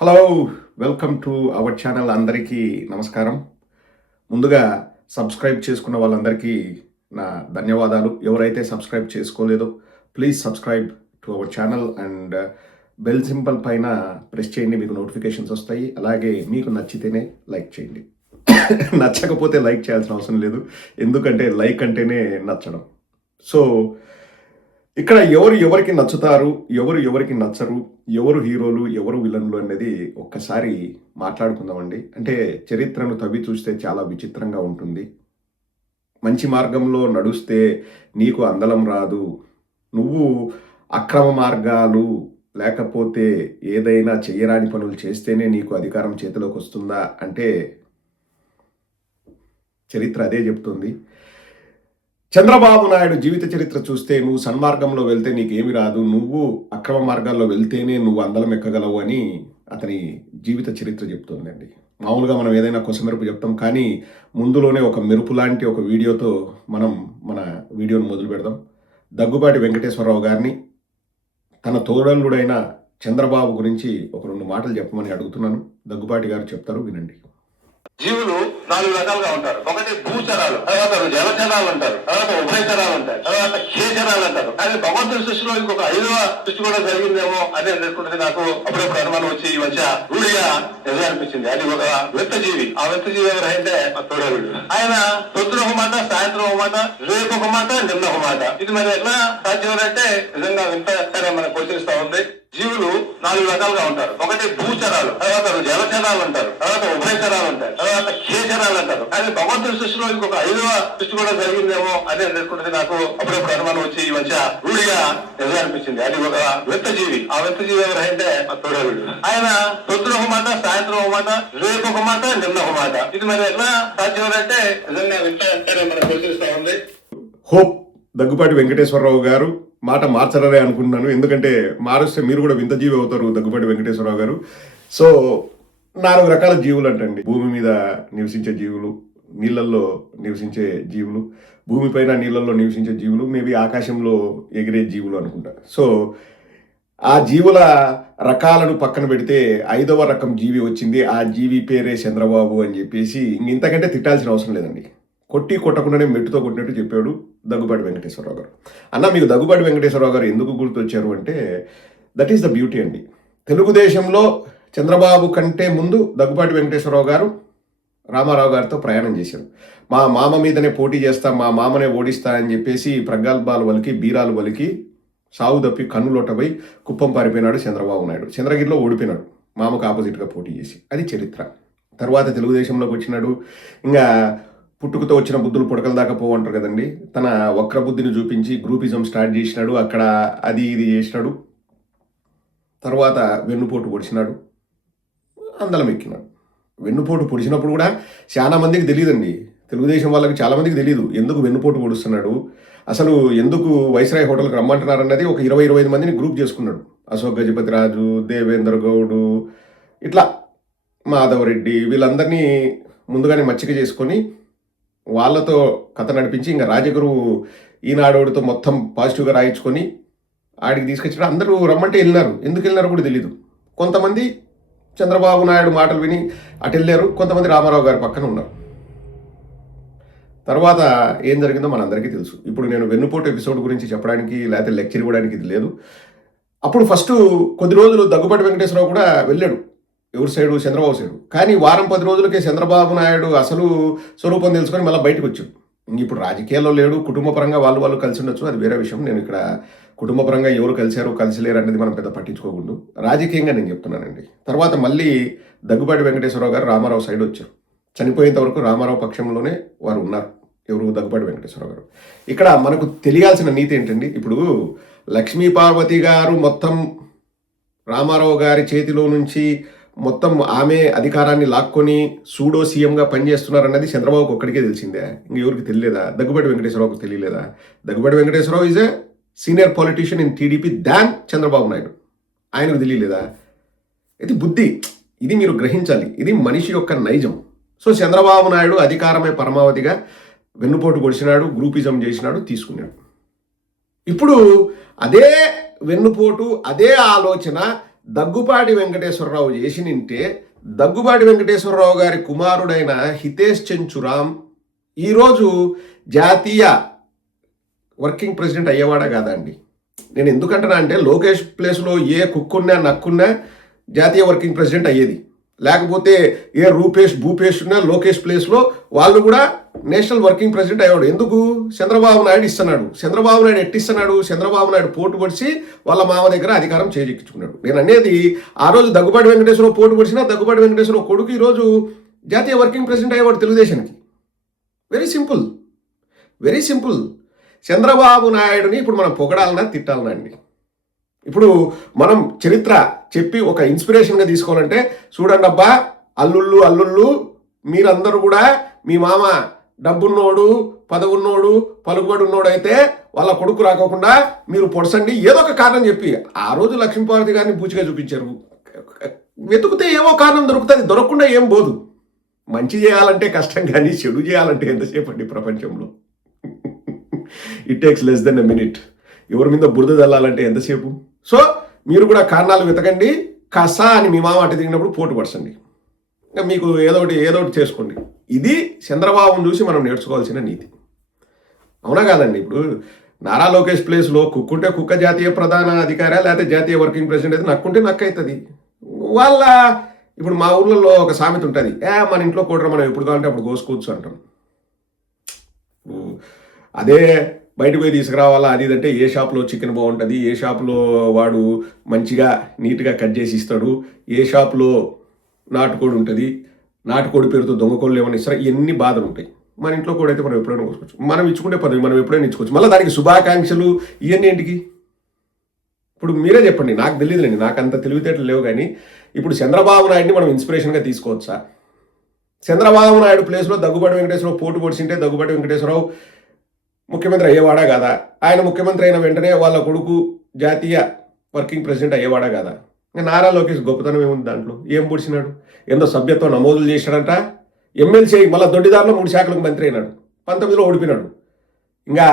Hello, welcome to our channel. అందరికీ నమస్కారం. ముందుగా సబ్స్క్రైబ్ చేసుకున్న వాళ్ళందరికీ నా ధన్యవాదాలు. ఎవరైతే సబ్స్క్రైబ్ చేసుకోలేదో please subscribe to our channel and bell symbol పైన ప్రెస్ చేయండి, మీకు నోటిఫికేషన్స్ వస్తాయి. అలాగే మీకు నచ్చితేనే లైక్ చేయండి. నచ్చకపోతే లైక్ చేయాల్సిన అవసరం లేదు, ఎందుకంటే లైక్ అంటేనే నచ్చడం. సో ఇక్కడ ఎవరు ఎవరికి నచ్చుతారు, ఎవరు ఎవరికి నచ్చరు, ఎవరు హీరోలు, ఎవరు విలన్లు అనేది ఒక్కసారి మాట్లాడుకుందామండి. అంటే చరిత్రను తవ్వి చూస్తే చాలా విచిత్రంగా ఉంటుంది. మంచి మార్గంలో నడుస్తే నీకు అందలం రాదు, నువ్వు అక్రమ మార్గాలు లేకపోతే ఏదైనా చెయ్యరాని పనులు చేస్తేనే నీకు అధికారం చేతిలోకి వస్తుందా అంటే చరిత్ర అదే చెప్తుంది. చంద్రబాబు నాయుడు జీవిత చరిత్ర చూస్తే నువ్వు సన్మార్గంలో వెళ్తే నీకేమి రాదు, నువ్వు అక్రమ మార్గాల్లో వెళ్తేనే నువ్వు అందలం ఎక్కగలవు అని అతని జీవిత చరిత్ర చెప్తుందండి. మామూలుగా మనం ఏదైనా కొసమెరుపు చెప్తాం, కానీ ముందులోనే ఒక మెరుపు లాంటి ఒక వీడియోతో మనం మన వీడియోను మొదలు పెడదాం. దగ్గుబాటి వెంకటేశ్వరరావు గారిని తన తోడల్లుడైన చంద్రబాబు గురించి ఒక 2 మాటలు చెప్పమని అడుగుతున్నాను. దగ్గుబాటి గారు చెప్తారు, వినండి. జీవులు 4 రకాలుగా ఉంటారు. ఒకటి భూచరాలు, తర్వాత జలచరాలు అంటారు, తర్వాత ఉభయచరాలు ఉంటాయి, తర్వాత క్షేచరాలు అంటారు. కానీ భగవంతుడి సృష్టిలో ఇంకొక 5వ సృష్టి కూడా జరిగిందేమో అదే అనేటువంటిది నాకు అప్పుడప్పుడు అనుమానం వచ్చి ఈ మధ్య రూఢిగా నిజం అనిపించింది. అది ఒక వింత జీవి. ఆ వింత జీవి ఎవరైతే ఆ తోడేవుడు. ఆయన పొద్దున ఒక మాట, సాయంత్రం ఒక మాట, రేపు ఒక మాట, నిన్న ఒక మాట. ఇది మరి ఎట్లా సాధ్యం అంటే నిజంగా వింత మనకు గోచరిస్తా ఉంది. జీవులు 4 రకాలుగా ఉంటారు. ఒకటి భూచరాలు, తర్వాత జలచరాలు అంటారు, తర్వాత ఉభయచరాలు ఉంటాయి, తర్వాత క్షేచరాలు అంటారు. కానీ భగవంతుడి సృష్టిలో ఇంకొక 5వ సృష్టి కూడా జరిగిందేమో అదే అనేటువంటిది నాకు అప్పుడప్పుడు అనుమానం వచ్చి ఈ మధ్య రూఢిగా నిజం అనిపించింది. అది ఒక వింత జీవి. ఆ వింత జీవి ఎవరైతే ఆ తోడేవుడు. ఆయన పొద్దున ఒక మాట, సాయంత్రం ఒక మాట, రేపు ఒక మాట, నిన్న ఒక మాట. ఇది మరి ఎట్లా సాధ్యం అంటే నిజంగా వింత మనకు గోచరిస్తా ఉంది. హోప్ దగ్గుబాటి వెంకటేశ్వరరావు గారు మాట మార్చరనే అనుకుంటున్నాను, ఎందుకంటే మారుస్తే మీరు కూడా వింత జీవి అవుతారు దగ్గుబాటి వెంకటేశ్వరరావు గారు. సో 4 రకాల జీవులు అంటండి. భూమి మీద నివసించే జీవులు, నీళ్ళల్లో నివసించే జీవులు, భూమిపైన నీళ్ళల్లో నివసించే జీవులు, మేబీ ఆకాశంలో ఎగిరే జీవులు అనుకుంటా. సో ఆ జీవుల రకాలను పక్కన పెడితే 5వ రకం జీవి వచ్చింది. ఆ జీవి పేరే చంద్రబాబు అని చెప్పేసి ఇంతకంటే తిట్టాల్సిన అవసరం లేదండి. కొట్టి కొట్టకుండానే మెట్టుతో కొట్టినట్టు చెప్పాడు దగ్గుబాటి వెంకటేశ్వరరావు గారు. అన్న, మీకు దగ్గుబాటి వెంకటేశ్వరరావు గారు ఎందుకు గుర్తొచ్చారు అంటే దట్ ఈస్ ద బ్యూటీ అండి. తెలుగుదేశంలో చంద్రబాబు కంటే ముందు దగ్గుబాటి వెంకటేశ్వరరావు గారు రామారావు గారితో ప్రయాణం చేశారు. మా మామ మీదనే పోటీ చేస్తా, మా మామనే ఓడిస్తా అని చెప్పేసి ప్రగల్భాలు వలికి, బీరాలు వలికి, సాగు తప్పి కన్నులొట్టబోయి కుప్పం పారిపోయినాడు చంద్రబాబు నాయుడు. చంద్రగిరిలో ఓడిపోయినాడు మామకు ఆపోజిట్గా పోటీ చేసి. అది చరిత్ర. తర్వాత తెలుగుదేశంలోకి వచ్చినాడు. ఇంకా పుట్టుకతో వచ్చిన బుద్ధులు పుడకల దాకా పోవంటారు కదండి. తన వక్ర బుద్ధిని చూపించి గ్రూపిజం స్టార్ట్ చేసినాడు. అక్కడ అది ఇది చేసినాడు. తర్వాత వెన్నుపోటు పొడిచినాడు, అందలం ఎక్కినాడు. వెన్నుపోటు పొడిచినప్పుడు కూడా చాలా మందికి తెలియదండి, తెలుగుదేశం వాళ్ళకి చాలా మందికి తెలియదు ఎందుకు వెన్నుపోటు పొడుస్తున్నాడు, అసలు ఎందుకు వైస్రాయ్ హోటల్కి రమ్మంటున్నారు అన్నది. ఒక 20-25 మందిని గ్రూప్ చేసుకున్నాడు. అశోక్ గజపతి రాజు, దేవేంద్ర గౌడు, ఇట్లా మాధవరెడ్డి, వీళ్ళందరినీ ముందుగానే మచ్చిక చేసుకొని వాళ్ళతో కథ నడిపించి ఇంకా రాజగురువు ఈనాడోడితో మొత్తం పాజిటివ్గా రాయించుకొని ఆడికి తీసుకొచ్చాడు. అందరూ రమ్మంటే వెళ్ళినారు, ఎందుకు వెళ్ళినారో కూడా తెలియదు. కొంతమంది చంద్రబాబు నాయుడు మాటలు విని అటు వెళ్ళారు, కొంతమంది రామారావు గారి పక్కన ఉన్నారు. తర్వాత ఏం జరిగిందో మనందరికీ తెలుసు. ఇప్పుడు నేను వెన్నుపోటు ఎపిసోడ్ గురించి చెప్పడానికి లేకపోతే లెక్చర్ ఇవ్వడానికి ఇది లేదు. అప్పుడు ఫస్ట్ కొద్ది రోజులు దగ్గుబాటి వెంకటేశ్వరరావు కూడా వెళ్ళాడు, ఎవరి సైడు, చంద్రబాబు సైడు. కానీ వారం 10 రోజులకే చంద్రబాబు నాయుడు అసలు స్వరూపం తెలుసుకొని మళ్ళీ బయటకు వచ్చాడు. ఇప్పుడు రాజకీయాల్లో లేడు, కుటుంబపరంగా వాళ్ళు కలిసి ఉండొచ్చు, అది వేరే విషయం. నేను ఇక్కడ కుటుంబపరంగా ఎవరు కలిశారు కలిసిలేరు అనేది మనం పెద్ద పట్టించుకోకూడదు. రాజకీయంగా నేను చెప్తున్నానండి. తర్వాత మళ్ళీ దగ్గుబాటి వెంకటేశ్వరరావు గారు రామారావు సైడ్ వచ్చారు. చనిపోయేంత వరకు రామారావు పక్షంలోనే వారు ఉన్నారు. ఎవరు? దగ్గుబాటి వెంకటేశ్వరరావు గారు. ఇక్కడ మనకు తెలియాల్సిన నీతి ఏంటండి, ఇప్పుడు లక్ష్మీపార్వతి గారు మొత్తం రామారావు గారి చేతిలో నుంచి మొత్తం ఆమె అధికారాన్ని లాక్కొని సూడో సీఎంగా పనిచేస్తున్నారన్నది చంద్రబాబుకు ఒక్కడికే తెలిసిందే, ఇంకెవరికి తెలియలేదా? దగ్గుబాటి వెంకటేశ్వరరావుకు తెలియలేదా? Daggubati Venkateswara Rao is a senior politician in TDP than Chandrababu Naidu. ఆయనకు తెలియలేదా? ఇది బుద్ధి, ఇది మీరు గ్రహించాలి. ఇది మనిషి యొక్క నైజం. సో చంద్రబాబు నాయుడు అధికారమే పరమావధిగా వెన్నుపోటు పొడిచినాడు, గ్రూపిజం చేసినాడు, తీసుకున్నాడు. ఇప్పుడు అదే వెన్నుపోటు, అదే ఆలోచన దగ్గుపాటి వెంకటేశ్వరరావు చేసినింటే దగ్గుపాటి వెంకటేశ్వరరావు గారి కుమారుడైన హితేష్ చెంచురాం ఈరోజు జాతీయ వర్కింగ్ ప్రెసిడెంట్ అయ్యేవాడా కాదా అండి? నేను ఎందుకంటున్నా అంటే లోకేష్ ప్లేస్లో ఏ కుక్కున్నా నక్కున్నా జాతీయ వర్కింగ్ ప్రెసిడెంట్ అయ్యేది. లేకపోతే ఏ రూపేష్ భూపేష్ ఉన్నా లోకేష్ ప్లేస్లో వాళ్ళు కూడా నేషనల్ వర్కింగ్ ప్రెసిడెంట్ అయ్యాడు. ఎందుకు? చంద్రబాబు నాయుడు ఇస్తున్నాడు. చంద్రబాబు నాయుడు ఎట్టిస్తున్నాడు? చంద్రబాబు నాయుడు పోటు పడిచి వాళ్ళ మామ దగ్గర అధికారం చేజిక్కించుకున్నాడు. నేను అనేది ఆ రోజు దగ్గుబాటి వెంకటేశ్వరరావు పోటు పడిచినా దగ్గుబాటి వెంకటేశ్వరరావు కొడుకు ఈరోజు జాతీయ వర్కింగ్ ప్రెసిడెంట్ అయ్యేవాడు తెలుగుదేశానికి. Very simple, very simple. Chandrababu నాయుడుని ఇప్పుడు మనం పొగడాలన్నా తిట్టాలన్నా అండి? ఇప్పుడు మనం చరిత్ర చెప్పి ఒక ఇన్స్పిరేషన్గా తీసుకోవాలంటే చూడండి అబ్బా, అల్లుళ్ళు మీరందరూ కూడా మీ మామ డబ్బున్నోడు పదవున్నోడు పలుకుబడి ఉన్నోడు అయితే వాళ్ళ కొడుకు రాకోకుండా మీరు పొడసండి ఏదో ఒక కారణం చెప్పి. ఆ రోజు లక్ష్మీపార్వతి గారిని బూచిగా చూపించారు. వెతుకుతే ఏవో కారణం దొరుకుతుంది, దొరకకుండా ఏం పోదు. మంచి చేయాలంటే కష్టం, కానీ చెడు చేయాలంటే ఎంతసేపు అండి ప్రపంచంలో? It takes less than a minute. ఎవరి మీద బురద చల్లాలంటే ఎంతసేపు? సో మీరు కూడా కారణాలు వెతకండి. కసా అని మీ మామ అటు దిగినప్పుడు పోటు పడసండి. ఇంకా మీకు ఏదో ఒకటి చేసుకోండి. ఇది చంద్రబాబును చూసి మనం నేర్చుకోవాల్సిన నీతి. అవునా కాదండి? ఇప్పుడు నారా లోకేష్ ప్లేస్లో కుక్కుంటే కుక్క జాతీయ ప్రధాన అధికారా లేకపోతే జాతీయ వర్కింగ్ ప్రెసిడెంట్ అయితే నక్కుంటే నక్క అవుతుంది. వాళ్ళ ఇప్పుడు మా ఊర్లలో ఒక సామెత ఉంటుంది, మన ఇంట్లో కూడా మనం ఎప్పుడు కావాలంటే అప్పుడు కోసుకోవచ్చు అంటాం. అదే బయటకు పోయి తీసుకురావాలా అది ఇదంటే ఏ షాప్లో చికెన్ బాగుంటుంది, ఏ షాప్లో వాడు మంచిగా నీట్గా కట్ చేసి ఇస్తాడు, ఏ షాప్లో నాటుకోడి ఉంటుంది, నాటుకోడి పేరుతో దొంగకోళ్ళు ఏమైనా ఇస్తారా, ఇవన్నీ బాధలు ఉంటాయి. మన ఇంట్లో కూడా అయితే మనం ఎప్పుడైనా కోసుకోవచ్చు. మనం ఇచ్చుకుంటే పదవి మనం ఎప్పుడైనా ఇచ్చుకోవచ్చు. మళ్ళీ దానికి శుభాకాంక్షలు ఇవన్నీ ఏంటికి? ఇప్పుడు మీరే చెప్పండి, నాకు తెలియదులేండి, నాకు అంత తెలివితేటలు లేవు. కానీ ఇప్పుడు చంద్రబాబు నాయుడిని మనం ఇన్స్పిరేషన్గా తీసుకోవచ్చా? చంద్రబాబు నాయుడు ప్లేస్లో దగ్గుబాటి వెంకటేశ్వరరావు పోటు పొడిచింటే దగ్గుబాటి వెంకటేశ్వరరావు ముఖ్యమంత్రి అయ్యేవాడా కాదా? ఆయన ముఖ్యమంత్రి అయిన వెంటనే వాళ్ళ కొడుకు జాతీయ వర్కింగ్ ప్రెసిడెంట్ అయ్యేవాడా కాదా? ఇంకా నారా లోకేష్ గొప్పతనం ఏముంది దాంట్లో? ఏం పొడిచినాడు? ఎంతో సభ్యత్వం నమోదులు చేశాడంట. ఎమ్మెల్సీ మళ్ళీ దొడ్డిదారిలో 3 శాఖలకు మంత్రి అయినాడు. 19లో ఓడిపోయినాడు. ఇంకా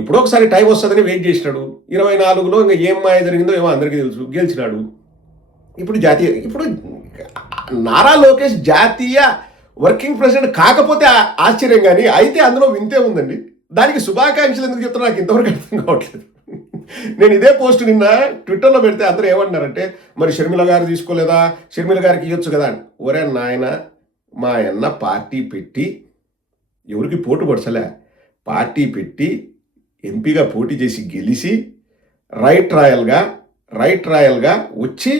ఎప్పుడో ఒకసారి టైం వస్తుందని వెయిట్ చేసినాడు. 24లో ఇంకా ఏం మాయ జరిగిందో ఏమో అందరికీ తెలుసు, గెలిచినాడు. ఇప్పుడు నారా లోకేష్ జాతీయ వర్కింగ్ ప్రెసిడెంట్ కాకపోతే ఆశ్చర్యం, కానీ అయితే అందులో వింతే ఉందండి. దానికి శుభాకాంక్షలు ఎందుకు చెప్తున్నా నాకు ఇంతవరకు అర్థం కావట్లేదు. నేను ఇదే పోస్ట్ నిన్న ట్విట్టర్లో పెడితే అందరూ ఏమంటున్నారంటే, మరి షర్మిల గారు తీసుకోలేదా, షర్మిల గారికి ఇవ్వచ్చు కదా అని. ఒరే నాయన, మా అన్న పార్టీ పెట్టి ఎవరికి పోటు పడసలే, పార్టీ పెట్టి ఎంపీగా పోటీ చేసి గెలిచి రైట్ రాయల్గా వచ్చి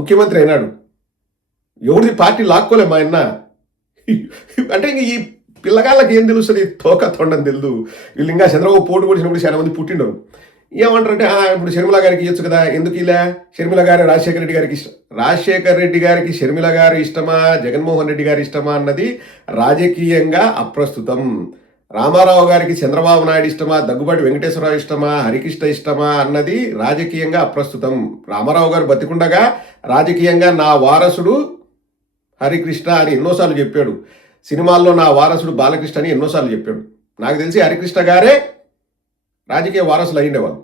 ముఖ్యమంత్రి అయినాడు. ఎవరిది పార్టీ లాక్కోలే మా అన్న. అంటే ఇంక ఈ పిల్లగాళ్ళకి ఏం తెలుస్తుంది? తోక తొండని తెలుదు. వీళ్ళు ఇంకా చంద్రబాబు పోటు పడిచినప్పుడు చాలా మంది పుట్టిండరు. ఏమంటారంటే ఇప్పుడు షర్మిల గారికి ఇవ్వచ్చు కదా, ఎందుకు ఇలా? షర్మిల గారు రాజశేఖర రెడ్డి గారికి ఇష్టం. రాజశేఖర రెడ్డి గారికి షర్మిల గారు ఇష్టమా, జగన్మోహన్ రెడ్డి గారి ఇష్టమా అన్నది రాజకీయంగా అప్రస్తుతం. రామారావు గారికి చంద్రబాబు నాయుడు ఇష్టమా, దగ్గుబాటి వెంకటేశ్వరరావు ఇష్టమా, హరికృష్ణ ఇష్టమా అన్నది రాజకీయంగా అప్రస్తుతం. రామారావు గారు బతికుండగా రాజకీయంగా నా వారసుడు హరికృష్ణ అని ఎన్నోసార్లు చెప్పాడు. సినిమాల్లో నా వారసుడు బాలకృష్ణ అని ఎన్నోసార్లు చెప్పాడు. నాకు తెలిసి హరికృష్ణ గారే రాజకీయ వారసులు అయ్యిండేవాళ్ళు.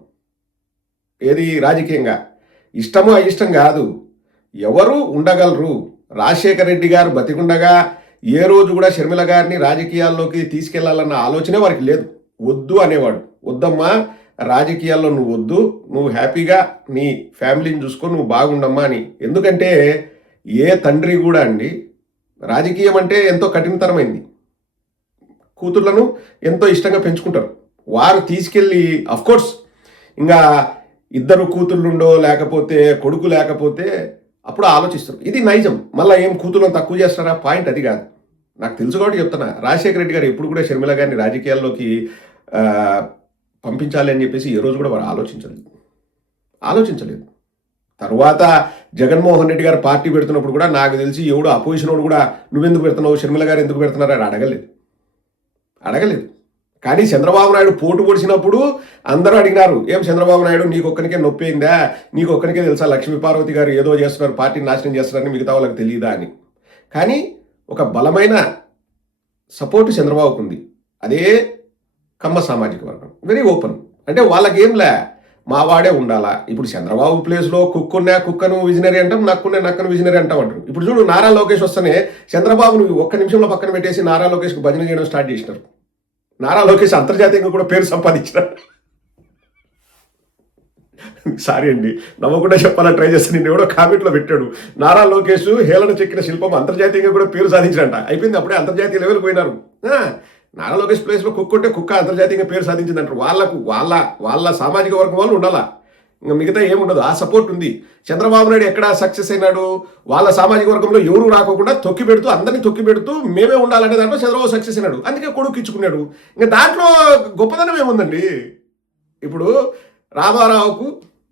ఏది రాజకీయంగా ఇష్టమో అయిష్టం కాదు, ఎవరు ఉండగలరు. రాజశేఖర రెడ్డి గారు బతికుండగా ఏ రోజు కూడా షర్మిల గారిని రాజకీయాల్లోకి తీసుకెళ్లాలన్న ఆలోచనే వారికి లేదు. వద్దు అనేవాడు. వద్దమ్మా, రాజకీయాల్లో నువ్వు వద్దు, నువ్వు హ్యాపీగా నీ ఫ్యామిలీని చూసుకో, నువ్వు బాగుండమ్మా అని. ఎందుకంటే ఏ తండ్రి కూడా అండి, రాజకీయం అంటే ఎంతో కఠినతరమైంది. కూతుర్లను ఎంతో ఇష్టంగా పెంచుకుంటారు. వారు తీసుకెళ్ళి అఫ్కోర్స్ ఇంకా 2 కూతుర్లుండో లేకపోతే కొడుకు లేకపోతే అప్పుడు ఆలోచిస్తారు. ఇది నైజం. మళ్ళీ ఏం కూతుర్లను తక్కువ చేస్తారా? పాయింట్ అది కాదు. నాకు తెలుసు కాబట్టి చెప్తున్నా. రాజశేఖర రెడ్డి గారు ఎప్పుడు కూడా షర్మిల గారిని రాజకీయాల్లోకి పంపించాలి అని చెప్పేసి ఏ రోజు కూడా వారు ఆలోచించలేదు. తర్వాత జగన్మోహన్ రెడ్డి గారు పార్టీ పెడుతున్నప్పుడు కూడా నాకు తెలిసి ఎవడు అపోజిషన్ వాడు కూడా నువ్వెందుకు పెడుతున్నావు, షర్మిల గారు ఎందుకు పెడుతున్నారు అని అడగలేదు. కానీ చంద్రబాబు నాయుడు పోటు పొడిచినప్పుడు అందరూ అడిగినారు, ఏం చంద్రబాబు నాయుడు నీకు ఒక్కనికే నొప్పి అయిందా, నీకు ఒక్కనికే తెలుసా లక్ష్మీపార్వతి గారు ఏదో చేస్తున్నారు, పార్టీని నాశనం చేస్తున్నారని మిగతా వాళ్ళకి తెలియదా అని. కానీ ఒక బలమైన సపోర్టు చంద్రబాబుకు ఉంది. అదే కమ్మ సామాజిక వర్గం. Very open. అంటే వాళ్ళకేంలే, మా వాడే ఉండాలా. ఇప్పుడు చంద్రబాబు ప్లేస్లో కుక్కున్నా కుక్కను విజనరీ అంటాం, నక్కను విజనరీ అంటాం అంటారు. ఇప్పుడు చూడు నారా లోకేష్ వస్తేనే చంద్రబాబును ఒక్క నిమిషంలో పక్కన పెట్టేసి నారా లోకేష్కు భజన చేయడం స్టార్ట్ చేసినారు. నారా లోకేష్ అంతర్జాతీయంగా కూడా పేరు సంపాదించినారు. సారీ అండి, నమ్మకుండా చెప్పాలని ట్రై చేస్తే నిన్న ఎవడో కామెంట్లో పెట్టాడు, నారా లోకేష్ హేళన చెక్కిన శిల్పం అంతర్జాతీయంగా కూడా పేరు సాధించారంట. అయిపోయింది, అప్పుడే అంతర్జాతీయ లెవెల్ పోయినారు. నారా లోకేష్ ప్లేస్లో కుక్క ఉంటే కుక్క అంతర్జాతీయంగా పేరు సాధించింది అంటారు. వాళ్ళ సామాజిక వర్గం వాళ్ళు ఉండాలా, ఇంకా మిగతా ఏముండదు. ఆ సపోర్ట్ ఉంది. చంద్రబాబు నాయుడు ఎక్కడ సక్సెస్ అయినాడు, వాళ్ళ సామాజిక వర్గంలో ఎవరు రాకోకుండా అందరినీ తొక్కి పెడుతూ మేమే ఉండాలనే దాంట్లో చంద్రబాబు సక్సెస్ అయినాడు. అందుకే కొడుకు ఇచ్చుకున్నాడు. ఇంకా దాంట్లో గొప్పదనం ఏముందండి. ఇప్పుడు రామారావుకు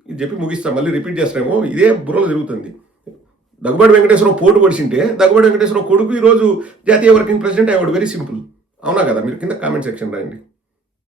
ఇది చెప్పి ముగిస్తాం, మళ్ళీ రిపీట్ చేస్తామేమో, ఇదే బుర్రలో జరుగుతుంది. దగ్గుబాటి వెంకటేశ్వరరావు పోటు పడిచింటే దగ్గుబాటి వెంకటేశ్వరరావు కొడుకు ఈరోజు జాతీయ వర్కింగ్ ప్రెసిడెంట్ అయ్యాడు. Very simple. అవునా కదా? మీరు కింద కామెంట్ సెక్షన్ రాయండి.